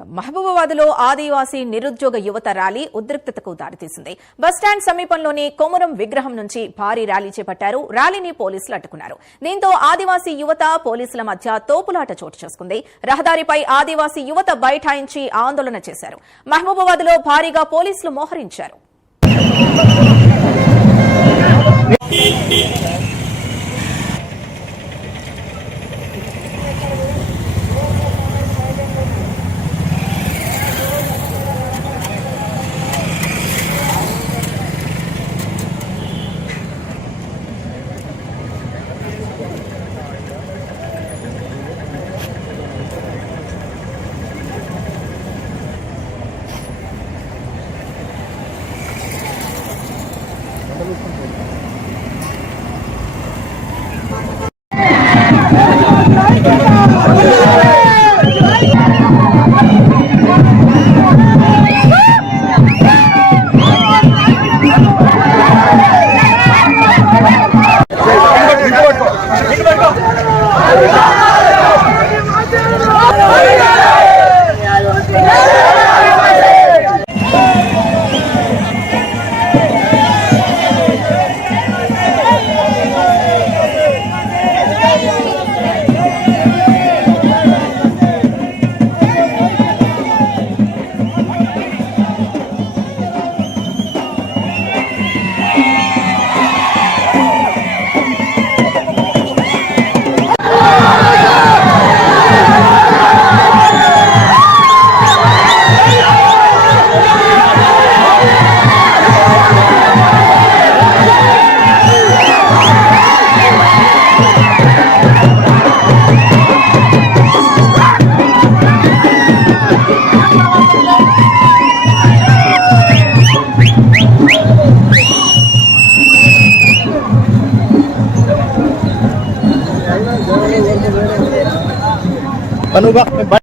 మహబూబాబాద్లో ఆదివాసీ నిరుద్యోగ యువత ర్యాలీ ఉద్రిక్తతకు దారితీసింది. బస్టాండ్ సమీపంలోని కొమురం విగ్రహం నుంచి భారీ ర్యాలీ చేపట్టారు. ర్యాలీని పోలీసులు అడ్డుకున్నారు. దీంతో ఆదివాసీ యువత పోలీసుల మధ్య తోపులాట చోటు చేసుకుంది. రహదారిపై ఆదివాసీ యువత బైఠాయించి ఆందోళన చేశారు. మహబూబాబాద్లో భారీగా పోలీసులు మోహరించారు. Ano ba?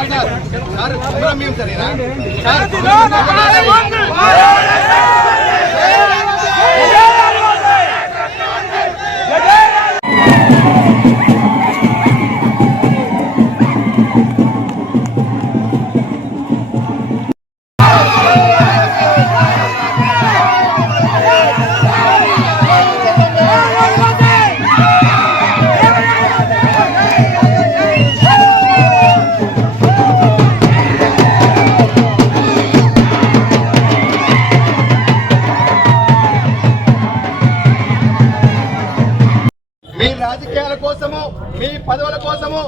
Sir sir sir మీ రాజకీయాల కోసము మీ పదవుల కోసము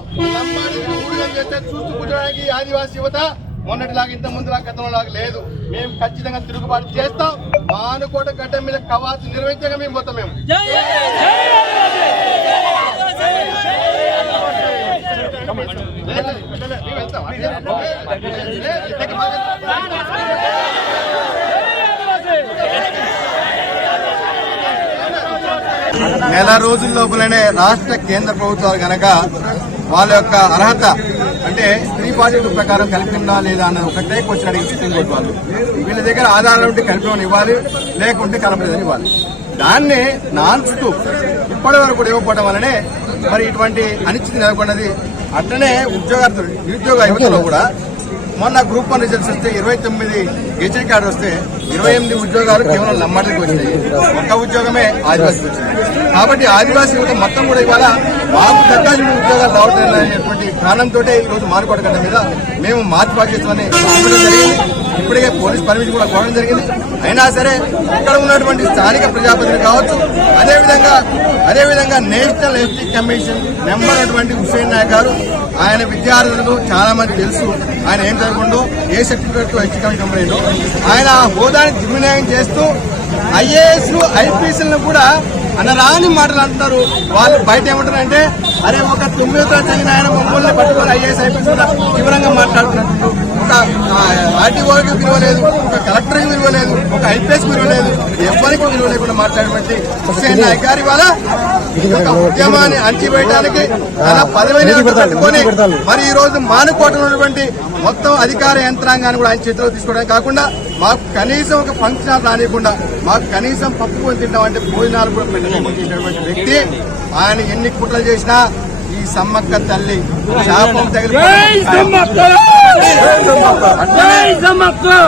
చేస్తే చూస్తూ కూర్చోడానికి ఆదివాసీ యువత మొన్నటిలాగా ఇంత ముందులా గతంలో లాగా లేదు. మేము ఖచ్చితంగా తిరుగుబాటు చేస్తాం. మానుకోట గడ్డ మీద కవాతు నిర్వహించగా మేము పోతాం మేము. నెల రోజుల లోపలనే రాష్ట్ర కేంద్ర ప్రభుత్వాలు కనుక వాళ్ళ యొక్క అర్హత అంటే స్త్రీ పార్టీ ప్రకారం కలిపిందా లేదా అన్నది ఒకటే క్వశ్చన్ అడిగి సుప్రీంకోర్టు వాళ్ళు వీళ్ళ దగ్గర ఆధారాలు ఉంటే కలిపిన ఇవ్వాలి లేకుంటే కలపలేదని ఇవ్వాలి. దాన్ని నాన్చుతూ ఇప్పటి వరకు కూడా ఇవ్వకపోవడం వల్లనే మరి ఇటువంటి అనిశ్చితి నెలకొన్నది. అట్లనే ఉద్యోగార్థులు నిరుద్యోగ యువతలో కూడా మొన్న గ్రూప్ వన్ రిజల్ట్స్ వస్తే ఇరవై తొమ్మిది గెజెట్ కార్డు వస్తే ఇరవై ఎనిమిది ఉద్యోగాలు కేవలం నమ్మటానికి వచ్చినాయి. ఒక్క ఉద్యోగమే ఆదివాసీకి వచ్చింది కాబట్టి ఆదివాసీ యువత మొత్తం కూడా ఇవాళ మాకు దక్కాల్సిన ఉద్యోగాలు రావట్లేదు అనేటువంటి కారణంతో ఈ రోజు గడ్డ మీద మేము మార్చి పాటిస్తామని జరిగింది. ఇప్పటికే పోలీస్ పర్మిషన్ కూడా కోరడం జరిగింది. అయినా సరే ఇక్కడ ఉన్నటువంటి స్థానిక ప్రజాప్రతినిధులు కావచ్చు అదేవిధంగా అదేవిధంగా నేషనల్ ఎస్టీ కమిషన్ మెంబర్ అయినటువంటి హుసేన్ నాయక్ గారు ఆయన విద్యార్థులకు చాలా మంది తెలుసు. ఆయన ఏం చదువుకుంటూ ఏ సర్టిఫికేట్ ఎస్టీ కమిషన్ కంపెనీలో ఆయన ఆ హోదాని దుర్వినియోగం చేస్తూ ఐఏఎస్ ఐపీఎస్లను కూడా అనరాని మాటలు అంటున్నారు వాళ్ళు బయట ఏమంటారంటే అరే ఒక తొమ్మిదో తరగతి చదివిన ఆయన మమ్మల్ని పట్టుకొని ఐఏఎస్ అయిపోయింది తీవ్రంగా మాట్లాడుతున్నారు. ఒక ఆర్టీఓకి విలువ లేదు ఒక ఒక ఐపీఎస్ విలువ లేదు. ఎవరికి విలువ లేకుండా మాట్లాడేటువంటి హుస్సేన్ నాయక్ గారి వల్ల ఒక ఉద్యమాన్ని అణచివేయడానికి తన పదవిని పెట్టుకొని మరి ఈ రోజు మానుకోవటం ఉన్నటువంటి మొత్తం అధికార యంత్రాంగాన్ని కూడా ఆయన చేతిలో తీసుకోవడం కాకుండా మాకు కనీసం ఒక ఫంక్షన్ రానియకుండా మాకు కనీసం పప్పు కొని తింటామంటే భోజనాలు కూడా పెట్టలేకుండా చేసినటువంటి వ్యక్తి. ఆయన ఎన్ని కుట్రలు చేసినా ఈ సమ్మక్క తల్లి శాపం తగిలి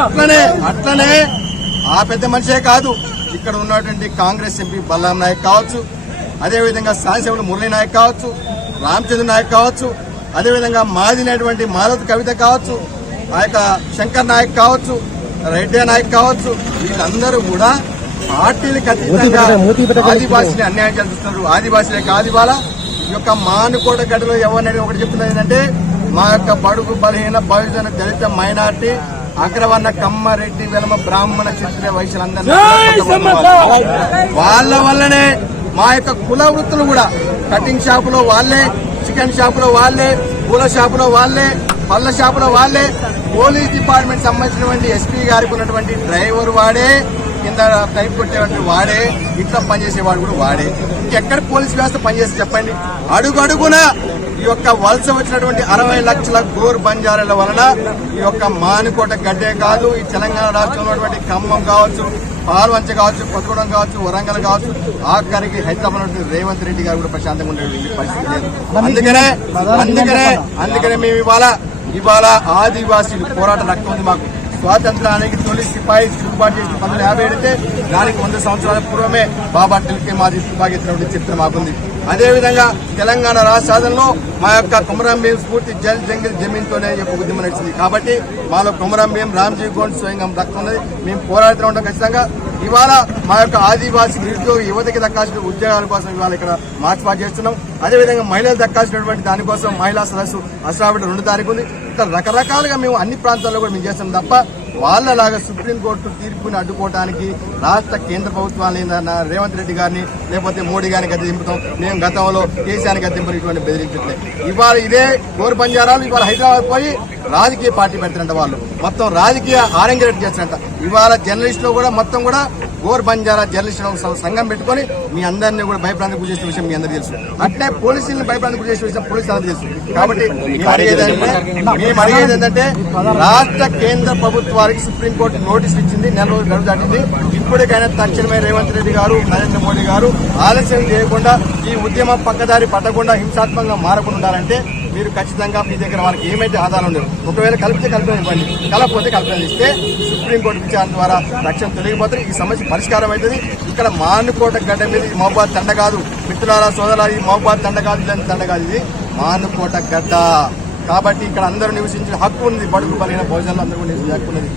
అట్లనే అట్లనే ఆ పెద్ద మనిషే కాదు ఇక్కడ ఉన్నటువంటి కాంగ్రెస్ ఎంపీ బల్లాం నాయక్ కావచ్చు అదేవిధంగా శాసనసభ్యులు మురళీ నాయక్ కావచ్చు రామచంద్ర నాయక్ కావచ్చు అదేవిధంగా మాదినటువంటి మాలతి కవిత కావచ్చు ఆ యొక్క శంకర్ నాయక్ కావచ్చు రెడ్డి నాయక్ కావచ్చు వీళ్ళందరూ కూడా పార్టీలకు అతీతంగా ఆదివాసీని అన్యాయం చేస్తున్నారు. ఆదివాసీలకు ఆదివాల ఈ యొక్క మానుకోట గడ్డలో ఎవరినైనా ఒకటి చెప్తున్నది ఏంటంటే మా యొక్క బడుగు బలహీన బహుజన దళిత మైనార్టీ అగ్రవర్ణ కమ్మ రెడ్డి వెలమ బ్రాహ్మణ క్షత్రియ వైశ్యులందరినీ వాళ్ళ వల్లనే మా యొక్క కుల వృత్తులు కూడా కటింగ్ షాపులో వాళ్ళే చికెన్ షాపులో వాళ్ళే పూల షాపులో వాళ్ళే పళ్ళ షాపులో వాళ్ళే పోలీస్ డిపార్ట్మెంట్ సంబంధించినటువంటి ఎస్పీ గారికి ఉన్నటువంటి డ్రైవర్ వాడే కింద టైప్ కొట్టేటువంటి వాడే ఇంట్లో పనిచేసేవాడు కూడా వాడే. ఇంకెక్కడ పోలీస్ వ్యవస్థ పనిచేసి చెప్పండి? అడుగు అడుగున ఈ యొక్క వలస వచ్చినటువంటి అరవై లక్షల గోర్ బంజారాల వలన ఈ యొక్క మానుకోట గడ్డే కాదు ఈ తెలంగాణ రాష్ట్రంలో ఉన్నటువంటి ఖమ్మం కావచ్చు పాల్వంచ కావచ్చు కొత్తగూడెం కావచ్చు వరంగల్ కావచ్చు ఆఖరికి హైదరాబాద్ రేవంత్ రెడ్డి గారు కూడా ప్రశాంతంగా ఉండేటువంటి పరిస్థితి లేదు. అందుకనే అందుకనే అందుకనే మేము ఇవాళ ఇవాళ ఆదివాసీలు పోరాట రక్తం ఉంది మాకు. స్వాతంత్రానికి తొలి సిపాయి తిరుగుబాటు చేసిన పంతొమ్మిది యాభై ఏడితే దానికి వంద సంవత్సరాల పూర్వమే బాబా టిల్కే మాది తుపాకీ ఎత్తినటువంటి చరిత్ర మాకుంది. అదేవిధంగా తెలంగాణ రాష్ట్ర సాధనలో మా యొక్క కుమరం భీం స్ఫూర్తి జల్ జంగిల్ జమీన్తోనే యొక్క ఉద్యమం నడిచింది. కాబట్టి మాలో కుమరం భీం రామ్జీ గోండ్ స్వయంగా రక్తం ఉన్నది. మేము పోరాడుతూ ఉంటాం ఖచ్చితంగా. ఇవాళ మా యొక్క ఆదివాసీ నిరుద్యోగ యువతకి దక్కాల్సిన ఉద్యోగాల కోసం ఇవాళ ఇక్కడ మార్చ్ పాటు చేస్తున్నాం. అదేవిధంగా మహిళలు దక్కాల్సినటువంటి దానికోసం మహిళా సదస్సు అసలు రెండు తారీఖు ఉంది. ఇట్లా రకరకాలుగా మేము అన్ని ప్రాంతాల్లో కూడా మేము చేస్తాం తప్ప వాళ్ళలాగా సుప్రీంకోర్టు తీర్పుని అడ్డుకోవడానికి రాష్ట్ర కేంద్ర ప్రభుత్వాన్ని రేవంత్ రెడ్డి గారిని లేకపోతే మోడీ గారిని గద్దె దింపుతాం మేము గతంలో కేసీఆర్ గద్దె దింపని ఇటువంటి బెదిరించట్లేదు ఇవాళ ఇదే గోరు బంజారాలు ఇవాళ హైదరాబాద్ పోయి రాజకీయ పార్టీ పెడతారంట వాళ్ళు. మొత్తం రాజకీయ ఆరంగరేట్ చేస్తారంట ఇవాళ జర్నలిస్ట్లో కూడా మొత్తం కూడా గోర్ బంజారా జర్నలిస్ట్ సంఘం పెట్టుకొని మీ అందరినీ కూడా భయప్రాంతం గురి చేసిన విషయం మీ అందరికీ తెలుసు. అట్లే పోలీసులను భయప్రాంతం గురి చేసిన విషయం పోలీసులు అందరికీ తెలుసు. కాబట్టి మేము అడిగేది ఏంటంటే రాష్ట్ర కేంద్ర ప్రభుత్వానికి సుప్రీంకోర్టు నోటీసులు ఇచ్చింది నెల రోజులు గడువు దాటింది. ఇప్పటికైనా తక్షణమే రేవంత్ రెడ్డి గారు నరేంద్ర మోడీ గారు ఆలస్యం చేయకుండా ఈ ఉద్యమం పక్కదారి పట్టకుండా హింసాత్మకంగా మారకుండా ఉండాలంటే మీరు ఖచ్చితంగా మీ దగ్గర వాళ్ళకి ఏమైతే ఆధారం ఉండదు ఒకవేళ కలిపితే కల్పన ఇవ్వండి. కలపకపోతే కల్పన ఇస్తే సుప్రీంకోర్టు విచారణ ద్వారా రక్షణ తెలియకపోతే ఈ సమస్య పరిష్కారం అవుతుంది. ఇక్కడ మానుకోట గడ్డ మీద ఈ మహబాద్ తండ కాదు. మిత్రులారా సోదరా ఈ మహబాద్ తండ కాదు ఇలాంటి తండ కాదు ఇది. మానుకోట గడ్డ. కాబట్టి ఇక్కడ అందరూ నివసించిన హక్కు ఉంది. బడుగు బలైన భోజనాలు అందరూ నివసించే హక్కు ఉన్నది.